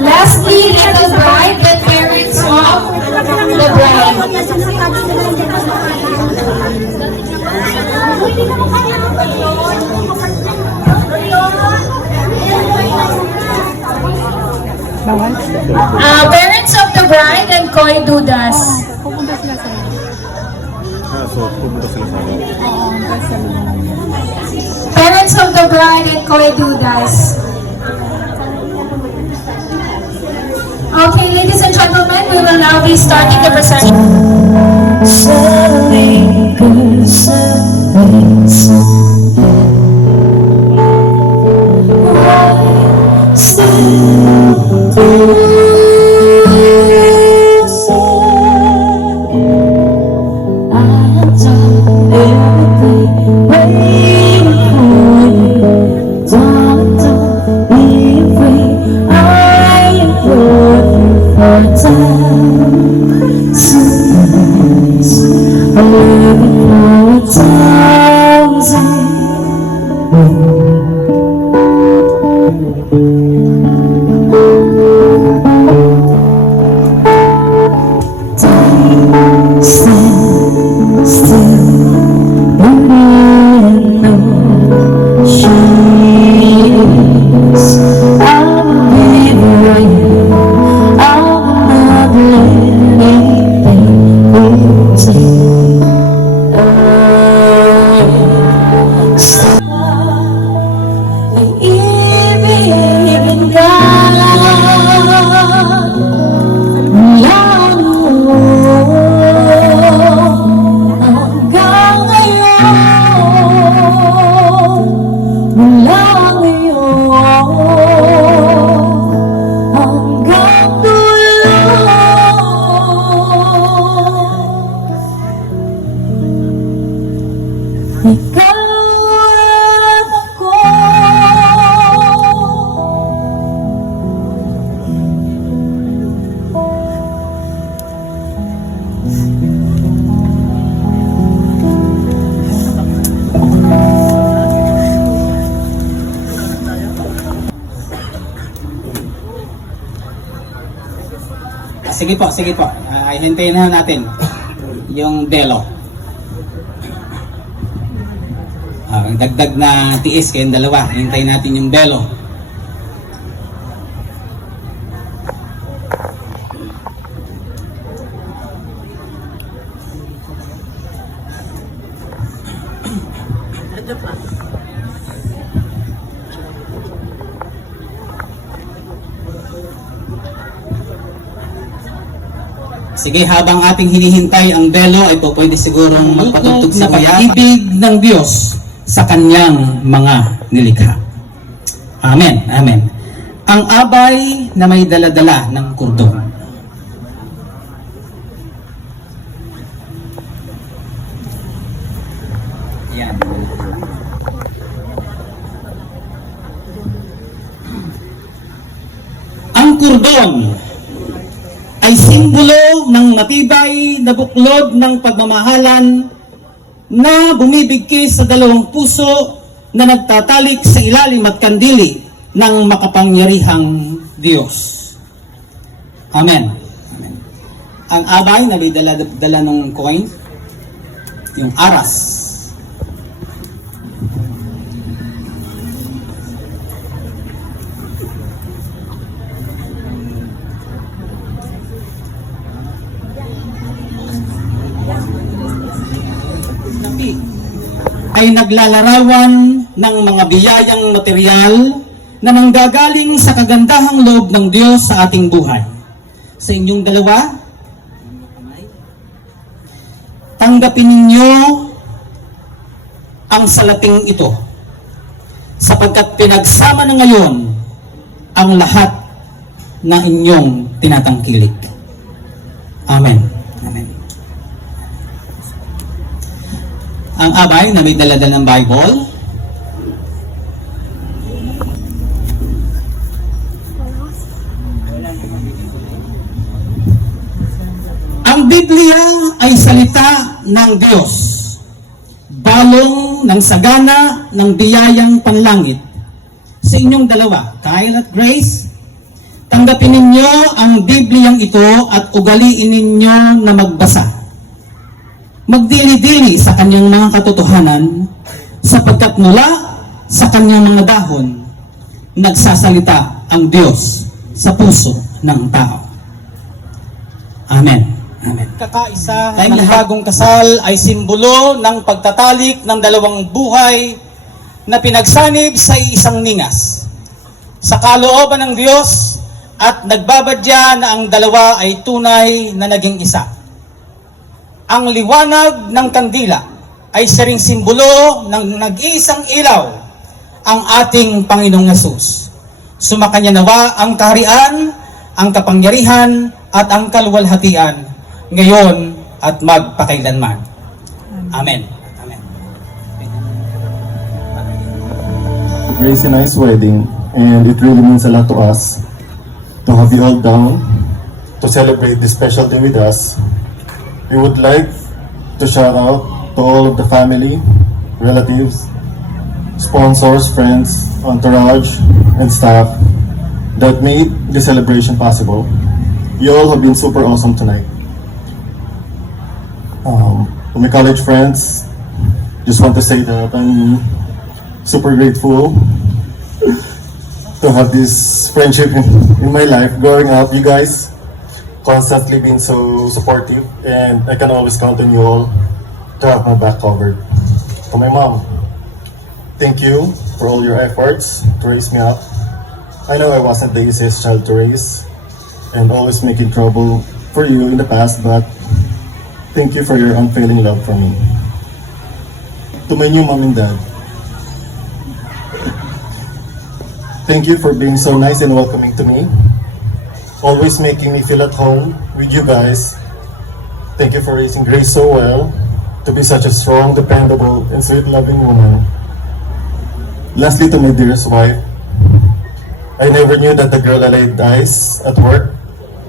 Lastly, little bride and parents of the bride. Parents of the bride and Koy Dudas. Pupunta sila sa iyo. So pupunta sila sa akin. Oo, kasi Parents of the bride and Koy Dudas. Okay, ladies and gentlemen, we will now be starting the procession. Sige po, sige po. Hintayin na natin yung delo. Dagdag na tiis kayong dalawa. Hintayin natin yung belo. Sige, habang ating hinihintay ang belo, ay po pwede sigurong magpatugtog sa pag-ibig ng Diyos sa kanyang mga nilikha. Amen, amen. Ang abay na may daladala ng kurdon. Yan. Ang kurdon ay simbolo ng matibay na buklod ng pagmamahalan na bumibigkis sa dalawang puso na nagtatalik sa ilalim at kandili ng makapangyarihang Diyos. Amen. Amen. Ang abay na may dala ng coin, yung aras. Ay naglalarawan ng mga biyayang material na nanggagaling sa kagandahang loob ng Diyos sa ating buhay. Sa inyong dalawa, tanggapin ninyo ang salating ito sapagkat pinagsama na ngayon ang lahat na inyong tinatangkilik. Amen. Amen. Ang abay na may daladala ng Bible. Ang Biblia ay salita ng Diyos. Balong magkaroon ng sagana ng biyayang panlangit sa inyong dalawa, Kyle at Grace. Tanggapin ninyo ang Bibliyang ito at ugaliin ninyo na magbasa. Magdili-dili sa kanyang mga katotohanan, sapagkat mula sa kanyang mga dahon, nagsasalita ang Diyos sa puso ng tao. Amen. Amen. Kakaisa ng bagong kasal ay simbolo ng pagtatalik ng dalawang buhay na pinagsanib sa isang ningas. Sa kalooban ng Diyos at nagbabadya na ang dalawa ay tunay na naging isa. Ang liwanag ng kandila ay siring simbolo ng nag-iisang ilaw, ang ating Panginoong Hesus. Sumakanya nawa ang kaharian, ang kapangyarihan at ang kaluwalhatian ngayon at magpakailanman. Amen. Amen. Grace and I's wedding, and it really means a lot to us to have you all down to celebrate this special day with us. We would like to shout out to all of the family, relatives, sponsors, friends, entourage, and staff that made this celebration possible. You all have been super awesome tonight. To my college friends, just want to say that I'm super grateful to have this friendship in my life. Growing up, you guys constantly been so supportive, and I can always count on you all to have my back covered. To my mom, thank you for all your efforts to raise me up. I know I wasn't the easiest child to raise and always making trouble for you in the past, but thank you for your unfailing love for me. To my new mom and dad, thank you for being so nice and welcoming to me, always making me feel at home with you guys. Thank you for raising Grace so well, to be such a strong, dependable, and sweet, loving woman. Lastly, to my dearest wife, I never knew that the girl I laid eyes at work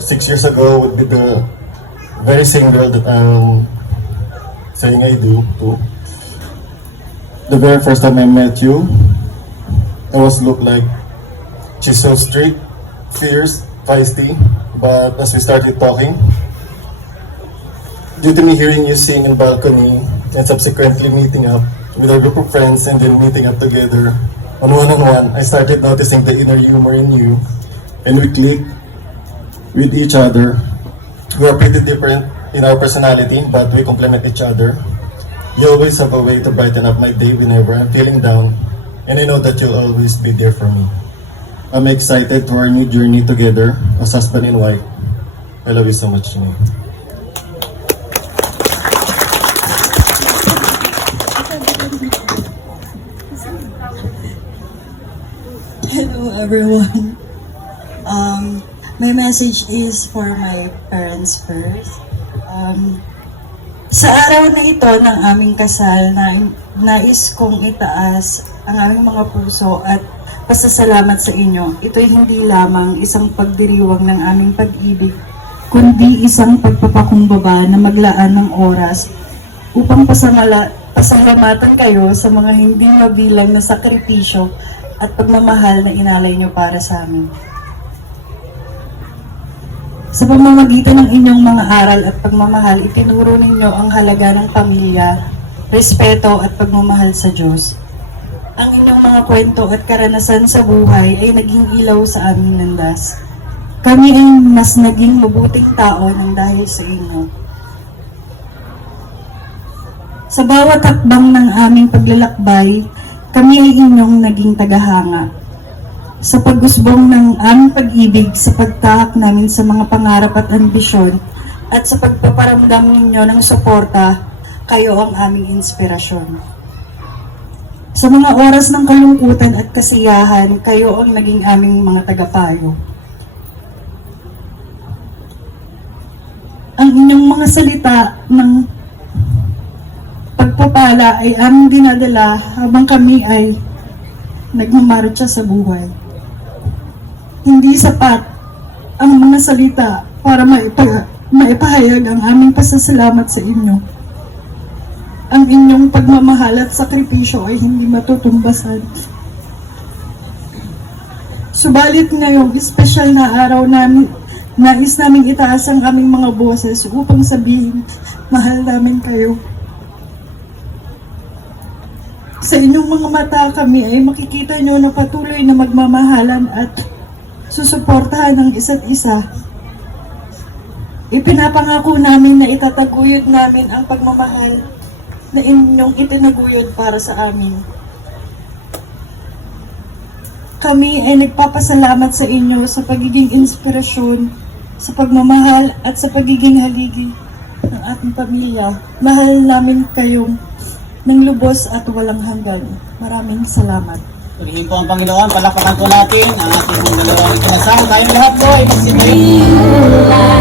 6 years ago would be the very same girl that I'm saying I do to. The very first time I met you, I was looked like she's so strict, fierce, feisty, but as we started talking, due to me hearing you sing in balcony and subsequently meeting up with our group of friends and then meeting up together on one-on-one, I started noticing the inner humor in you, and we clicked with each other. We are pretty different in our personality, but we complement each other. You always have a way to brighten up my day whenever I'm feeling down, and I know that you'll always be there for me. I'm excited for our new journey together as husband and wife. I love you so much, Shani. Hello everyone. My message is for my parents first. Sa araw na ito ng aming kasal, nais kong itaas ang aming mga puso at pasasalamat sa inyo. Ito'y hindi lamang isang pagdiriwang ng aming pag-ibig, kundi isang pagpapakumbaba na maglaan ng oras upang pasalamatan kayo sa mga hindi mabilang na sakripisyo at pagmamahal na inalay nyo para sa amin. Sa pamamagitan ng inyong mga aral at pagmamahal, itinuro ninyo ang halaga ng pamilya, respeto at pagmamahal sa Diyos. Ang inyong mga kwento at karanasan sa buhay ay naging ilaw sa aming landas. Kami ay mas naging mabuting tao nang dahil sa inyo. Sa bawat hakbang ng aming paglalakbay, kami ay inyong naging tagahanga. Sa pag-usbong ng aming pag-ibig, sa pagtahak namin sa mga pangarap at ambisyon, at sa pagpaparamdam ninyo ng suporta, kayo ang aming inspirasyon. Sa mga oras ng kalungkutan at kasiyahan, kayo ang naging aming mga tagapayo. Ang inyong mga salita ng pagpapala ay aming dinadala habang kami ay nagmamarcha sa buhay. Hindi sapat ang mga salita para maipahayag ang aming pasasalamat sa inyo. ang inyong pagmamahal at sakripisyo ay hindi matutumbasan. Subalit ngayong espesyal na araw namin, nais namin itaas ang aming mga boses upang sabihin, mahal namin kayo. Sa inyong mga mata kami ay makikita nyo na patuloy na magmamahalan at susuportahan ng isa't isa. Ipinapangako namin na itataguyod namin ang pagmamahal na inyong itinaguyod para sa amin. Kami ay nagpapasalamat sa inyo sa pagiging inspirasyon, sa pagmamahal at sa pagiging haligi ng ating pamilya. Mahal namin kayong ng lubos at walang hanggan. Maraming salamat. Purihin po ang Panginoon, palakpakan po natin ang ating dalawang kinasal. Tayong lahat po ay magsimay.